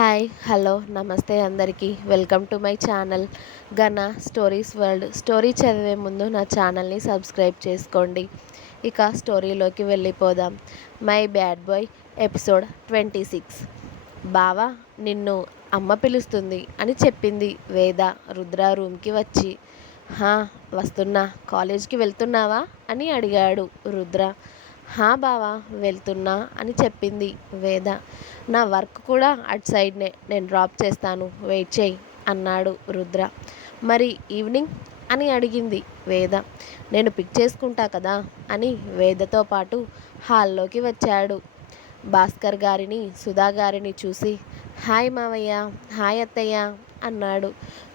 Hi hello నమస్తే అందరికీ welcome to my channel Gana stories world. Story చదివే ముందు నా ఛానల్ని సబ్స్క్రైబ్ చేసుకోండి. ఇక స్టోరీలోకి వెళ్ళిపోదాం. My bad boy episode 26. బావా, నిన్ను అమ్మ పిలుస్తుంది అని చెప్పింది వేద రుద్ర రూమ్కి వచ్చి. హా, వస్తున్నా. కాలేజ్కి వెళ్తున్నావా అని అడిగాడు రుద్ర. హా బావా, వెళ్తున్నా అని చెప్పింది వేద. నా వర్క్ కూడా అటు సైడ్నే, నేను డ్రాప్ చేస్తాను, వెయిట్ చేయి అన్నాడు రుద్ర. మరి ఈవినింగ్ అని అడిగింది వేద. నేను పిక్ చేసుకుంటా కదా అని వేదతో పాటు హాల్లోకి వచ్చాడు. భాస్కర్ గారిని సుధా గారిని చూసి హాయ్ మావయ్య, హాయ్ అత్తయ్య అన్నాడు.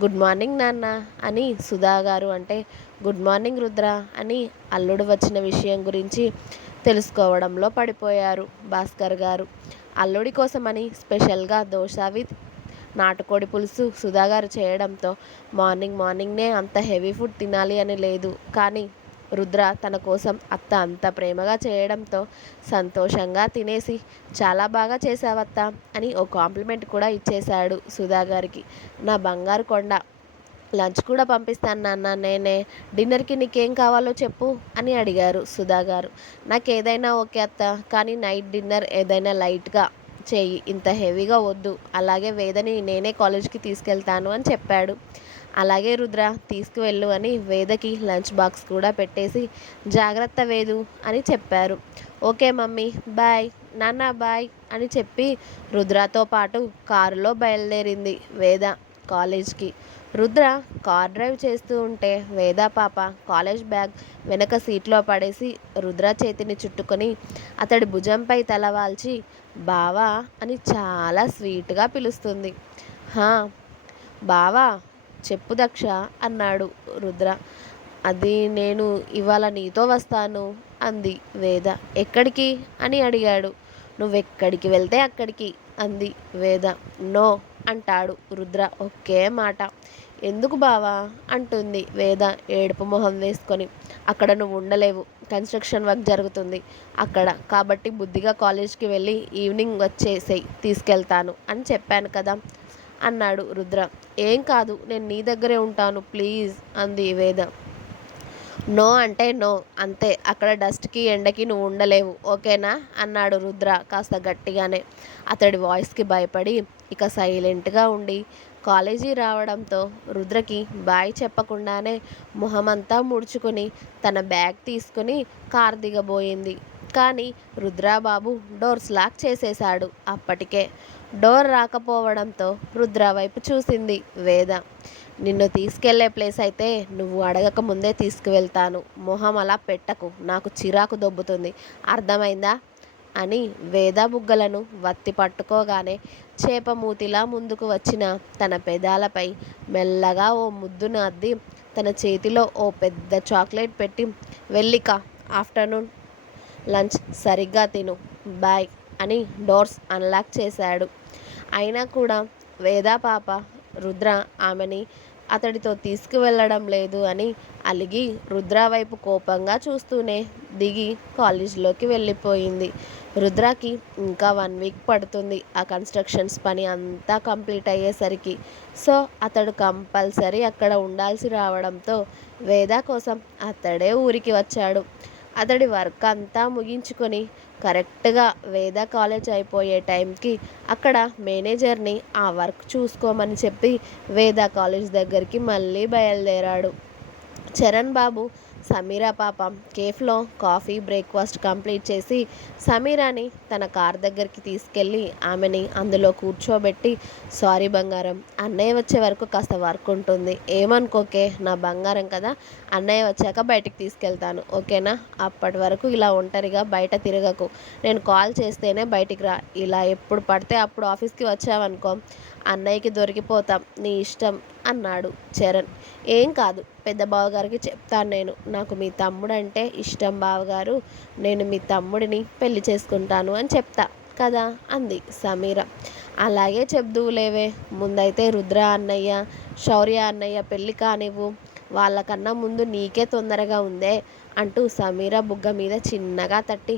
గుడ్ మార్నింగ్ నాన్న అని సుధా గారు అంటే, గుడ్ మార్నింగ్ రుద్ర అని అల్లుడు వచ్చిన విషయం గురించి తెలుసుకోవడంలో పడిపోయారు భాస్కర్ గారు. అల్లుడి కోసమని స్పెషల్గా దోశ విత్ నాటుకోడి పులుసు సుధాగారు చేయడంతో మార్నింగ్నే అంత హెవీ ఫుడ్ తినాలి అని లేదు. కానీ రుద్ర తన కోసం అత్త అంత ప్రేమగా చేయడంతో సంతోషంగా తినేసి చాలా బాగా చేసావత్త అని ఓ కాంప్లిమెంట్ కూడా ఇచ్చేశాడు సుధాగారికి. నా బంగారు కొండ, లంచ్ కూడా పంపిస్తాను నాన్న నేనే. డిన్నర్కి నీకేం కావాలో చెప్పు అని అడిగారు సుధాగారు. నాకేదైనా ఓకే అత్త, కానీ నైట్ డిన్నర్ ఏదైనా లైట్గా చేయి, ఇంత హెవీగా వద్దు. అలాగే వేదని నేనే కాలేజ్కి తీసుకెళ్తాను అని చెప్పాడు. అలాగే రుద్ర, తీసుకువెళ్ళు అని వేదకి లంచ్ బాక్స్ కూడా పెట్టేసి జాగ్రత్త వేదు అని చెప్పారు. ఓకే మమ్మీ, బాయ్ నాన్న, బాయ్ అని చెప్పి రుద్రతో పాటు కారులో బయలుదేరింది వేద కాలేజ్కి. రుద్ర కార్ డ్రైవ్ చేస్తూ ఉంటే వేద పాప కాలేజ్ బ్యాగ్ వెనక సీట్లో పడేసి రుద్ర చేతిని చుట్టుకొని అతడి భుజంపై తలవాల్చి బావా అని చాలా స్వీట్గా పిలుస్తుంది. హా బావా, చెప్పు దక్ష అన్నాడు రుద్ర. అది నేను ఇవాళ నీతో వస్తాను అంది వేద. ఎక్కడికి అని అడిగాడు. నువ్వెక్కడికి వెళ్తే అక్కడికి అంది వేద. నో అంటాడు రుద్ర ఒకే మాట. ఎందుకు బావా అంటుంది వేద ఏడుపు మొహం వేసుకొని. అక్కడ నువ్వు ఉండలేవు, కన్స్ట్రక్షన్ వర్క్ జరుగుతుంది అక్కడ, కాబట్టి బుద్ధిగా కాలేజ్కి వెళ్ళి ఈవినింగ్ వచ్చేసేయ్, తీసుకెళ్తాను అని చెప్పాను కదా అన్నాడు రుద్ర. ఏం కాదు, నేను నీ దగ్గరే ఉంటాను ప్లీజ్ అంది వేద. నో అంటే నో అంతే, అక్కడ డస్ట్కి ఎండకి నువ్వు ఉండలేవు, ఓకేనా అన్నాడు రుద్ర కాస్త గట్టిగానే. అతడి వాయిస్కి భయపడి ఇక సైలెంట్గా ఉండి కాలేజీ రావడంతో రుద్రకి బాయ్ చెప్పకుండానే మొహమంతా ముడుచుకొని తన బ్యాగ్ తీసుకుని కార్ దిగబోయింది. కానీ రుద్రబాబు డోర్స్ లాక్ చేసేశాడు అప్పటికే. డోర్ రాకపోవడంతో రుద్ర వైపు చూసింది వేద. నిన్ను తీసుకెళ్లే ప్లేస్ అయితే నువ్వు అడగక ముందే తీసుకువెళ్తాను, మొహం అలా పెట్టకు, నాకు చిరాకు దొబ్బుతుంది, అర్థమైందా అని వేద బుగ్గలను వత్తి పట్టుకోగానే చేపమూతిలా ముందుకు వచ్చిన తన పెదాలపై మెల్లగా ఓ ముద్దును అద్ది తన చేతిలో ఓ పెద్ద చాక్లెట్ పెట్టి వెళ్ళిక ఆఫ్టర్నూన్ లంచ్ సరిగ్గా తిను, బాయ్ అని డోర్స్ అన్లాక్ చేశాడు. అయినా కూడా వేదా పాప రుద్ర ఆమెని అతడితో తీసుకువెళ్ళడం లేదు అని అలిగి రుద్ర వైపు కోపంగా చూస్తూనే దిగి కాలేజీలోకి వెళ్ళిపోయింది. రుద్రకి ఇంకా 1 వీక్ పడుతుంది ఆ కన్స్ట్రక్షన్స్ పని అంతా కంప్లీట్ అయ్యేసరికి. సో అతడు కంపల్సరీ అక్కడ ఉండాల్సి రావడంతో వేద కోసం అతడే ఊరికి వచ్చాడు. అతడి వర్క్ అంతా ముగించుకొని కరెక్ట్గా వేద కాలేజ్ అయిపోయే టైంకి అక్కడ మేనేజర్ని ఆ వర్క్ చూసుకోమని చెప్పి వేద కాలేజ్ దగ్గరికి మళ్ళీ బయలుదేరాడు. చరణ్ బాబు సమీరా పాప కేఫ్లో కాఫీ బ్రేక్ఫాస్ట్ కంప్లీట్ చేసి సమీరాని తన కార్ దగ్గరికి తీసుకెళ్ళి ఆమెని అందులో కూర్చోబెట్టి, సారీ బంగారం, అన్నయ్య వచ్చే వరకు కాస్త వర్క్ ఉంటుంది, ఏమనుకోకే, నా బంగారం కదా, అన్నయ్య వచ్చాక బయటికి తీసుకెళ్తాను, ఓకేనా, అప్పటి వరకు ఇలా ఒంటరిగా బయట తిరగకు, నేను కాల్ చేస్తేనే బయటికి రా, ఇలా ఎప్పుడు పడితే అప్పుడు ఆఫీస్కి వచ్చావనుకో అన్నయ్యకి దొరికిపోతాం, నీ ఇష్టం అన్నాడు చరణ్. ఏం కాదు, పెద్ద బావగారికి చెప్తాను నేను, నాకు మీ తమ్ముడు అంటే ఇష్టం బావగారు, నేను మీ తమ్ముడిని పెళ్లి చేసుకుంటాను అని చెప్తా కదా అంది సమీర. అలాగే చెప్దువులేవే, ముందైతే రుద్ర అన్నయ్య శౌర్య అన్నయ్య పెళ్ళి కానివ్వు, వాళ్ళకన్నా ముందు నీకే తొందరగా ఉందే అంటూ సమీర బుగ్గ మీద చిన్నగా తట్టి,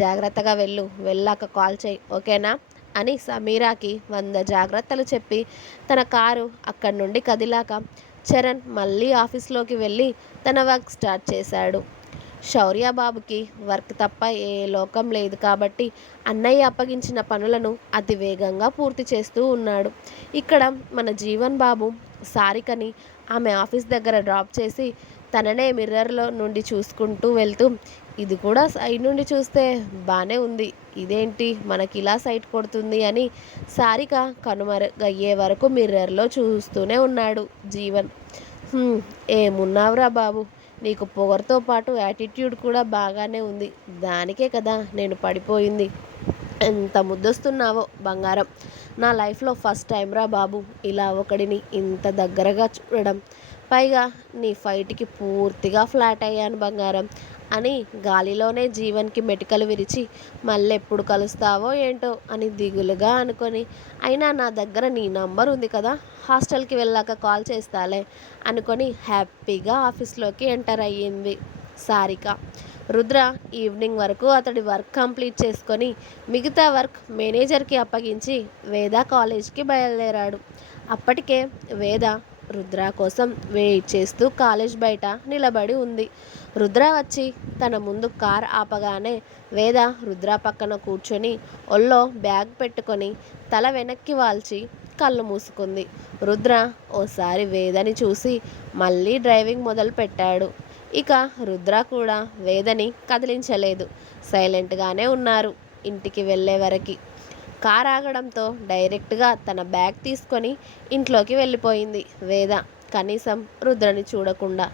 జాగ్రత్తగా వెళ్ళు, వెళ్ళాక కాల్ చేయి, ఓకేనా అని సమీరాకి 100 జాగ్రత్తలు చెప్పి తన కారు అక్కడి నుండి కదిలాక చరణ్ మళ్ళీ ఆఫీస్లోకి వెళ్ళి తన వర్క్ స్టార్ట్ చేశాడు. శౌర్య బాబుకి వర్క్ తప్ప ఏ లోకం లేదు కాబట్టి అన్నయ్య అప్పగించిన పనులను అతి వేగంగా పూర్తి చేస్తూ ఉన్నాడు. ఇక్కడ మన జీవన్ బాబు సారికని ఆమె ఆఫీస్ దగ్గర డ్రాప్ చేసి తననే మిర్రర్లో నుండి చూసుకుంటూ వెళ్తూ, ఇది కూడా సైడ్ నుండి చూస్తే బాగానే ఉంది, ఇదేంటి మనకి ఇలా సైట్ కొడుతుంది అని సారిక కనుమరుగయ్యే వరకు మిర్రర్లో చూస్తూనే ఉన్నాడు జీవన్. "హ్మ్, ఏమున్నావురా బాబు, నీకు పొగరుతో పాటు యాటిట్యూడ్ కూడా బాగానే ఉంది, దానికే కదా నేను పడిపోయింది. ఎంత ముద్దొస్తున్నావో బంగారం. నా లైఫ్లో ఫస్ట్ టైం రా బాబు ఇలా ఒకడిని ఇంత దగ్గరగా చూడడం. పైగా నీ ఫైట్కి పూర్తిగా ఫ్లాట్ అయ్యాను బంగారం" అని గాలిలోనే జీవన్కి మెటికలు విరిచి, మళ్ళెప్పుడు కలుస్తావో ఏంటో అని దిగులుగా అనుకొని, అయినా నా దగ్గర నీ నంబర్ ఉంది కదా, హాస్టల్కి వెళ్ళాక కాల్ చేస్తాలే అనుకొని హ్యాపీగా ఆఫీస్లోకి ఎంటర్ అయ్యింది సారిక. రుద్ర ఈవినింగ్ వరకు అతడి వర్క్ కంప్లీట్ చేసుకొని మిగతా వర్క్ మేనేజర్కి అప్పగించి వేద కాలేజ్కి బయలుదేరాడు. అప్పటికే వేద రుద్ర కోసం వెయిట్ చేస్తూ కాలేజ్ బయట నిలబడి ఉంది. రుద్ర వచ్చి తన ముందు కార్ ఆపగానే వేద రుద్ర పక్కన కూర్చొని ఒళ్ళో బ్యాగ్ పెట్టుకొని తల వెనక్కి వాల్చి కళ్ళు మూసుకుంది. రుద్ర ఓసారి వేదని చూసి మళ్ళీ డ్రైవింగ్ మొదలు పెట్టాడు. ఇక రుద్ర కూడా వేదని కదిలించలేదు, సైలెంట్గానే ఉన్నారు. ఇంటికి వెళ్ళే వరకు కార్ ఆగడంతో డైరెక్ట్గా తన బ్యాగ్ తీసుకొని ఇంట్లోకి వెళ్ళిపోయింది వేద, కనీసం రుద్రని చూడకుండా.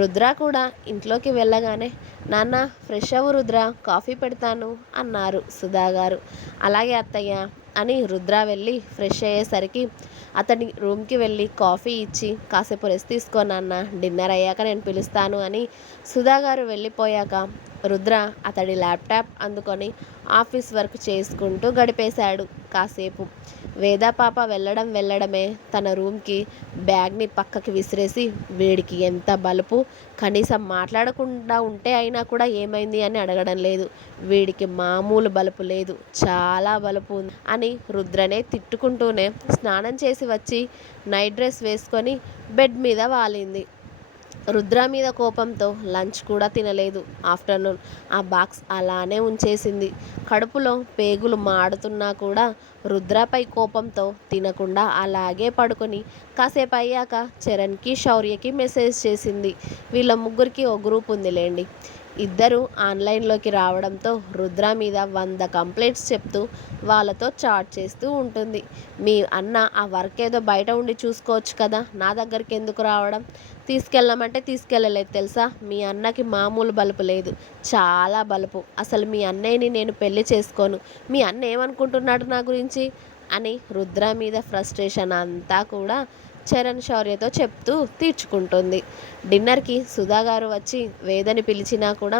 రుద్ర కూడా ఇంట్లోకి వెళ్ళగానే, నాన్న ఫ్రెష్ అవ్వు రుద్ర, కాఫీ పెడతాను అన్నారు సుధాగారు. అలాగే అత్తయ్య అని రుద్ర వెళ్ళి ఫ్రెష్ అయ్యేసరికి అతని రూమ్కి వెళ్ళి కాఫీ ఇచ్చి, కాసేపు రెస్ట్ తీసుకో నాన్న, డిన్నర్ అయ్యాక నేను పిలుస్తాను అని సుధాగారు వెళ్ళిపోయాక రుద్ర అతడి ల్యాప్టాప్ అందుకొని ఆఫీస్ వర్క్ చేసుకుంటూ గడిపేశాడు కాసేపు. వేద పాప వెళ్ళడమే తన రూమ్కి బ్యాగ్ని పక్కకి విసిరేసి, వీడికి ఎంత బలుపు, కనీసం మాట్లాడకుండా ఉంటే అయినా కూడా ఏమైంది అని అడగడం లేదు, వీడికి మామూలు బలుపు లేదు, చాలా బలుపు ఉంది అని రుద్రనే తిట్టుకుంటూనే స్నానం చేసి వచ్చి నైట్ డ్రెస్ వేసుకొని బెడ్ మీద వాలింది. రుద్ర మీద కోపంతో లంచ్ కూడా తినలేదు. ఆఫ్టర్నూన్ ఆ బాక్స్ అలానే ఉంచేసింది. కడుపులో పేగులు మాడుతున్నా కూడా రుద్రపై కోపంతో తినకుండా అలాగే పడుకొని కాసేపు అయ్యాక చరణ్కి శౌర్యకి మెసేజ్ చేసింది. వీళ్ళ ముగ్గురికి ఓ గ్రూప్ ఉందిలేండి. ఇద్దరు ఆన్లైన్లోకి రావడంతో రుద్ర మీద 100 కంప్లైంట్స్ చెప్తూ వాళ్ళతో చాట్ చేస్తూ ఉంటుంది. మీ అన్న ఆ వర్క్ ఏదో బయట ఉండి చూసుకోవచ్చు కదా, నా దగ్గరికి ఎందుకు రావడం, తీసుకెళ్ళమంటే తీసుకెళ్ళలేదు తెలుసా, మీ అన్నకి మామూలు బలుపు లేదు, చాలా బలుపు, అసలు మీ అన్నయ్యని నేను పెళ్లి చేసుకోను, మీ అన్న ఏమనుకుంటున్నాడు నా గురించి అని రుద్ర మీద ఫ్రస్ట్రేషన్ అంతా కూడా చరణ్ శౌర్యతో చెప్తూ తీర్చుకుంటుంది. డిన్నర్కి సుధాగారు వచ్చి వేదని పిలిచినా కూడా,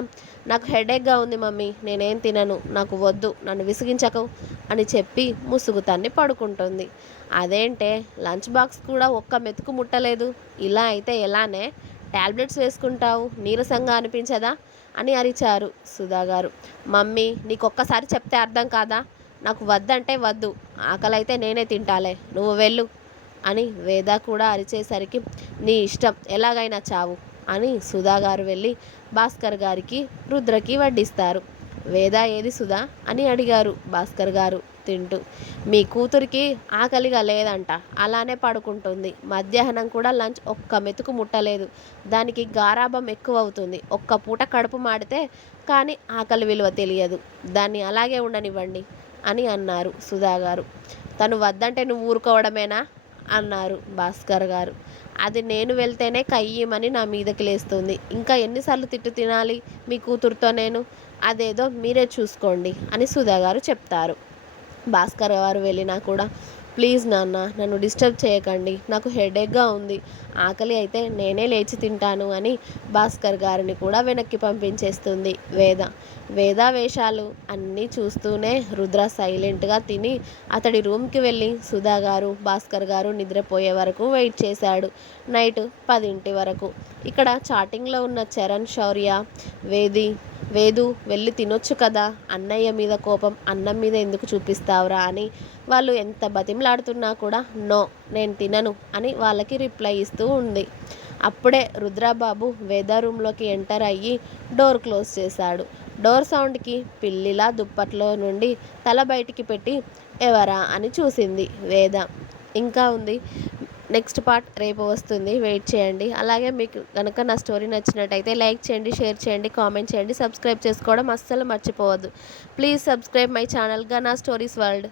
నాకు హెడేక్గా ఉంది మమ్మీ, నేనేం తినను, నాకు వద్దు, నన్ను విసిగించకు అని చెప్పి ముసుగు తన్ని పడుకుంటుంది. అదేంటే లంచ్ బాక్స్ కూడా ఒక్క మెతుకు ముట్టలేదు, ఇలా అయితే ఎలానే, టాబ్లెట్స్ వేసుకుంటావు, నీరసంగా అనిపించదా అని అరిచారు సుధాగారు. మమ్మీ నీకొక్కసారి చెప్తే అర్థం కాదా, నాకు వద్దంటే వద్దు, ఆకలైతే నేనే తింటాలే, నువ్వు వెళ్ళు అని వేద కూడా అరిచేసరికి, నీ ఇష్టం, ఎలాగైనా చావు అని సుధాగారు వెళ్ళి భాస్కర్ గారికి రుద్రకి వడ్డిస్తారు. వేద ఏది సుధా అని అడిగారు భాస్కర్ గారు తింటూ. మీ కూతురికి ఆకలిగా లేదంట, అలానే పడుకుంటుంది, మధ్యాహ్నం కూడా లంచ్ ఒక్క మెతుకు ముట్టలేదు, దానికి గారాబం ఎక్కువ అవుతుంది, ఒక్క పూట కడుపు మాడితే కానీ ఆకలి విలువ తెలియదు, దాన్ని అలాగే ఉండనివ్వండి అని అన్నారు సుధాగారు. తను వద్దంటే నువ్వు ఊరుకోవడమేనా అన్నారు భాస్కర్ గారు. అది నేను వెళ్తేనే కయ్యమని నా మీదకి లేస్తుంది, ఇంకా ఎన్నిసార్లు తిట్టు తినాలి మీ కూతురుతో నేను, అదేదో మీరే చూసుకోండి అని సుధాగారు చెప్తారు. భాస్కర్ గారు వెళ్ళినా కూడా, ప్లీజ్ నాన్న నన్ను డిస్టర్బ్ చేయకండి, నాకు హెడేక్గా ఉంది, ఆకలి అయితే నేనే లేచి తింటాను అని భాస్కర్ గారిని కూడా వెనక్కి పంపించేస్తుంది వేద. వేద వేషాలు అన్నీ చూస్తూనే రుద్ర సైలెంట్గా తిని అతడి రూమ్కి వెళ్ళి సుధా గారు భాస్కర్ గారు నిద్రపోయే వరకు వెయిట్ చేశాడు. నైట్ 10 వరకు. ఇక్కడ చాటింగ్లో ఉన్న చరణ్, శౌర్య, వేదు వెళ్ళి తినొచ్చు కదా, అన్నయ్య మీద కోపం అన్నం మీద ఎందుకు చూపిస్తావురా అని వాళ్ళు ఎంత బతిమలాడుతున్నా కూడా నో నేను తినను అని వాళ్ళకి రిప్లై ఇస్తూ ఉంది. అప్పుడే రుద్రబాబు వేద రూమ్లోకి ఎంటర్ అయ్యి డోర్ క్లోజ్ చేశాడు. డోర్ సౌండ్కి పిల్లిలా దుప్పట్లో నుండి తల బయటికి పెట్టి ఎవరా అని చూసింది వేద. ఇంకా ఉంది. నెక్స్ట్ పార్ట్ రేపు వస్తుంది, వెయిట్ చేయండి. అలాగే మీకు కనుక నా స్టోరీ నచ్చినట్టయితే లైక్ చేయండి, షేర్ చేయండి, కామెంట్ చేయండి, సబ్స్క్రైబ్ చేసుకోవడం అస్సలు మర్చిపోవద్దు. Please subscribe my channel Gana stories world.